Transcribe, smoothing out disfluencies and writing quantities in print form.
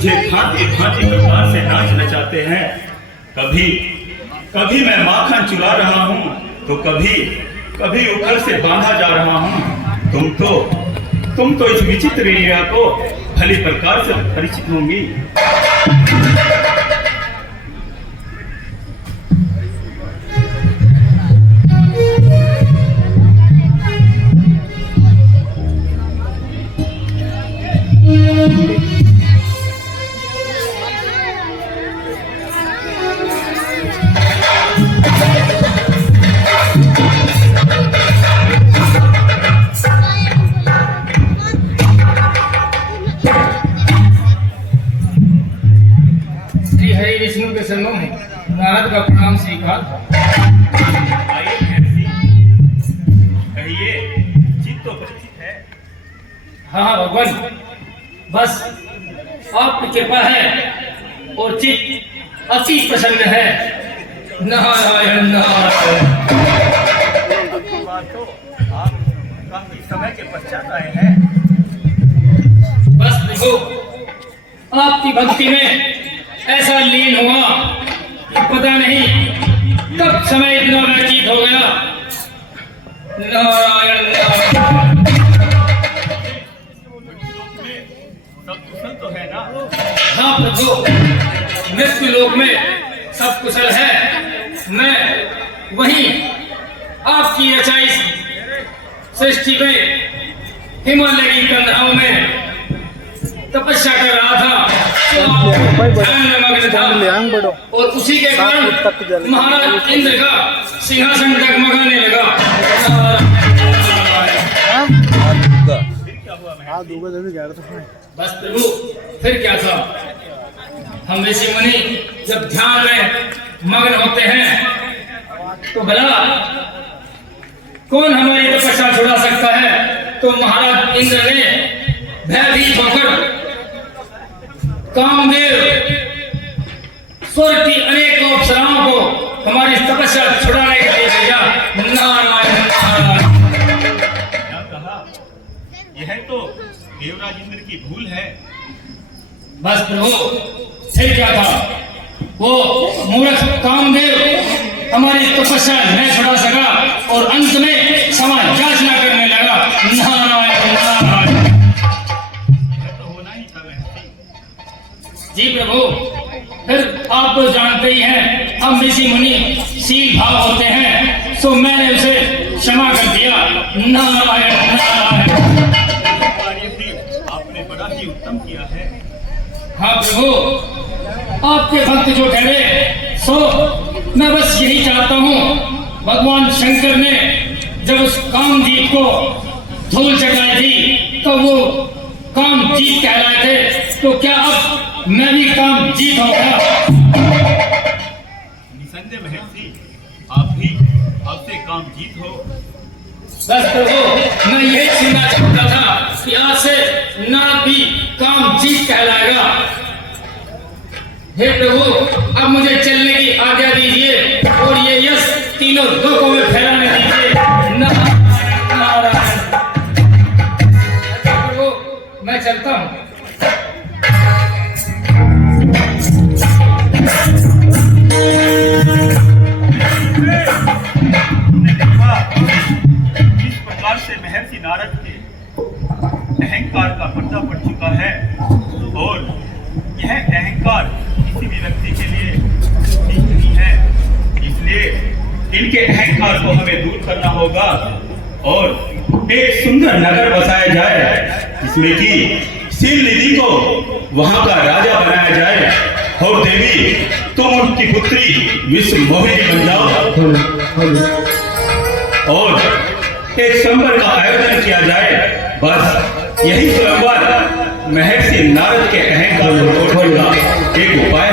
मुझे भांति भांति प्रकार से नाच नचाते हैं। कभी कभी मैं माखन चुरा रहा हूँ तो कभी कभी ऊपर से बांधा जा रहा हूँ। तुम तो इस विचित्र लीला को भली प्रकार से परिचित होंगी। विष्णु के शरणों में नारद का प्रणाम स्वीकार। आइए महर्षि, कहिए, चित्त तो परिचित है। हाँ भगवान, बस आपकी कृपा है और चित्त अति प्रसन्न है। नारायण नारायण। तो आप काफी समय के पश्चात आए हैं। बस देखो, आपकी भक्ति में ऐसा लीन हुआ कि पता नहीं कब समय इतना व्यतीत हो गया। नारायण नारायण। सब कुशल तो है ना? हाँ प्रभु, मृत्यु लोक में सब कुशल है। मैं वहीं आपकी रचाई सृष्टि में हिमालय की कंधाओं में तपस्या कर रहा था, ध्यान में मग्न था और उसी के कारण महाराज इंद्र का सिंहासन डगमगाने लगा। बस प्रभु, फिर क्या था? हम ऋषि मुनि जब ध्यान में मग्न होते हैं तो भला कौन हमारी तपस्या छुड़ा सकता है? तो महाराज इंद्र ने भयभीत होकर कामदेव स्वर्ग की अनेकों अप्सराओं को हमारी तपस्या छुड़ाने के लिए भेजा। नारायण नारायण। क्या कहा? यह तो देवराज इंद्र की भूल है। बस प्रभु, फिर क्या था? वो मूर्ख कामदेव हमारी तपस्या नहीं छुड़ा सका और अंत में क्षमा याचना करने लगा। नारायण नारायण। यह तो होना ही था महर्षि। जी प्रभु, फिर आप तो जानते ही हैं, हम ऋषि मुनि शील भाव होते हैं, सो मैंने उसे क्षमा कर दिया। नारायण नारायण। कार्य भी आपने बड़ा ही उत्तम किया है। हाँ प्रभु, आपके भक्त जो ठहरे सो मैं बस यही चाहता हूँ। भगवान शंकर ने जब उस कामदीप को धूल चढ़ाई थी तो वो कामजीत कहलाए थे, तो क्या अब मैं भी कामजीत होगा? निसंदेह महर्षि, आप भी अब से कामजीत हो। बस प्रभु, मैं यही सुनना चाहता था कि आज से नारद भी कामजीत कहलाएगा। हे प्रभु, अब मुझे चलने की आज्ञा दीजिए और ये यश तीनों लोकों में फैलाने दीजिए। नारायण नारायण। अच्छा प्रभु, मैं चलता हूँ। इस प्रकार से महर्षि नारद के अहंकार का पर्दा पड़ चुका है और यह अहंकार किसी भी व्यक्ति के लिए ठीक नहीं है। इसलिए इनके अहंकार को हमें दूर करना होगा और एक सुंदर नगर बसाया जाए जिसमें कि शिव निधि को वहां का राजा बनाया जाए और देवी तुम उनकी पुत्री विश्व मोहिनी बन जाओ और एक संवर का आयोजन किया जाए। बस यही संवर महर्षि नारद के अहंकार को तोड़ने का एक उपाय